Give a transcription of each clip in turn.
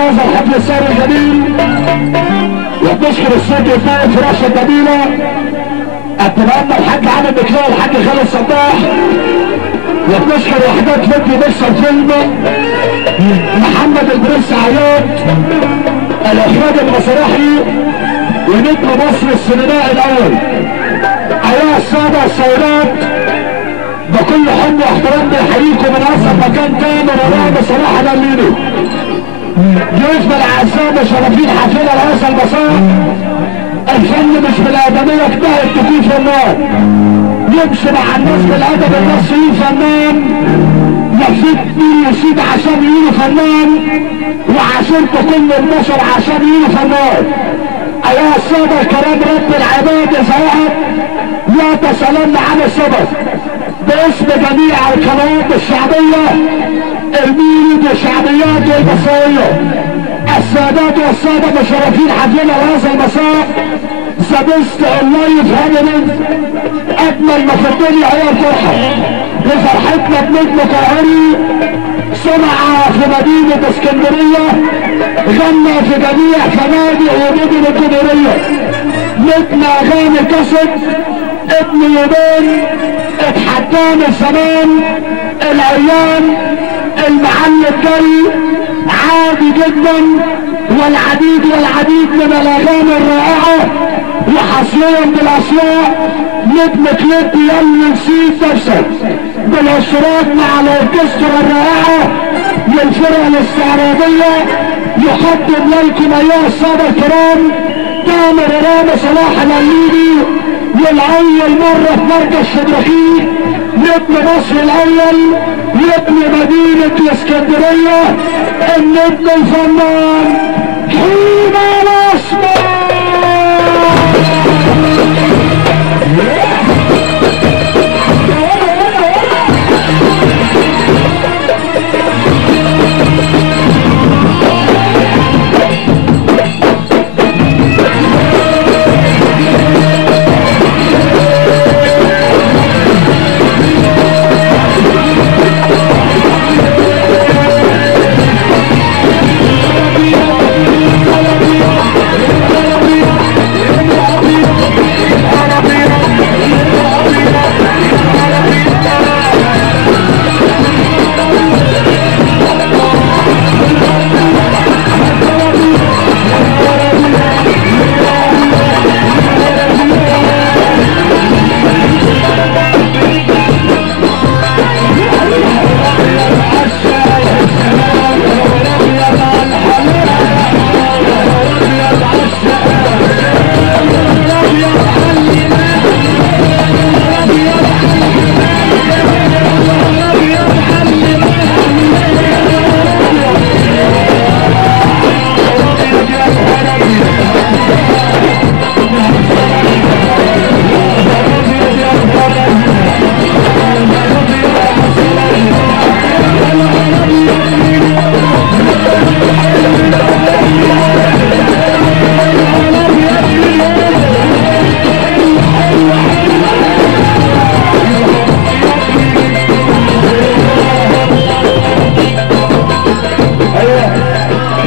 هذا الحفل السهر الجميل، وبنشكر السيد الفائز في رشه الجميله اتمنى الحاج عامل بكلاء الحاج خالد صباح، وبنشكر وحدات فيديو بس الفيلم محمد البرنس عياط الاخراج المسرحي ونجم مصر السينمائي الاول. ايها الساده السيدات بكل حب واحترام بنحييكم من اصل مكان تاني وراه بصراحه لمينه ضيوفنا الاعزاء مشرفين حافله لهذا المسار. الفن مش بالادميه اجتهد تكون فنان، يمشي مع الناس بالادب المصري فنان، يفيدني يفيد عشان يقولوا فنان، وعشان كل البشر عشان يقولوا فنان. ايها الساده الكرام رب العباد يسعدك لا تسالن عن السبب باسم جميع القنوات الشعبيه الميلاد والشعبيات والمصريه. السادات والساده مشرفين حفلنا هذا المساء ذا بيست اللايف هابينج. اجمل ما في الدنيا هي الفرحه، لفرحتنا بنجم قاهري صنع في مدينه اسكندريه، غنى في جميع فنادق ومدن الجمهوريه، نجم اغاني كاسيت ابن يومين اتحدانا الزمان الايام المعلم جاي عادي جدا، والعديد من الاغاني الرائعه وحصريا بالاسواق نجم كليب يلي نسيت نفسك بالاشتراك مع الاوركسترا الرائعه للفرقه الاستعراضيه. يقدم لكم ايها الساده الكرام تامر رامي صلاح الأليبي للأول مرة في مركز شبرخيت، نجم مصر الأول، نجم مدينة الإسكندرية، النجم الفنان حيدر الأسمر.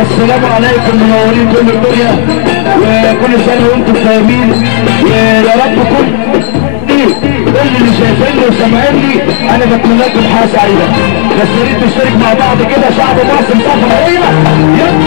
السلام عليكم منورين كل الدنيا، وكل سنه وانتم طيبين، ويا رب كل اللي شايفيني وسامعيني انا بتمنى لكم حياه سعيده. بس يا ريت نشترك مع بعض كده شعب مصر صفا. ايوه يلا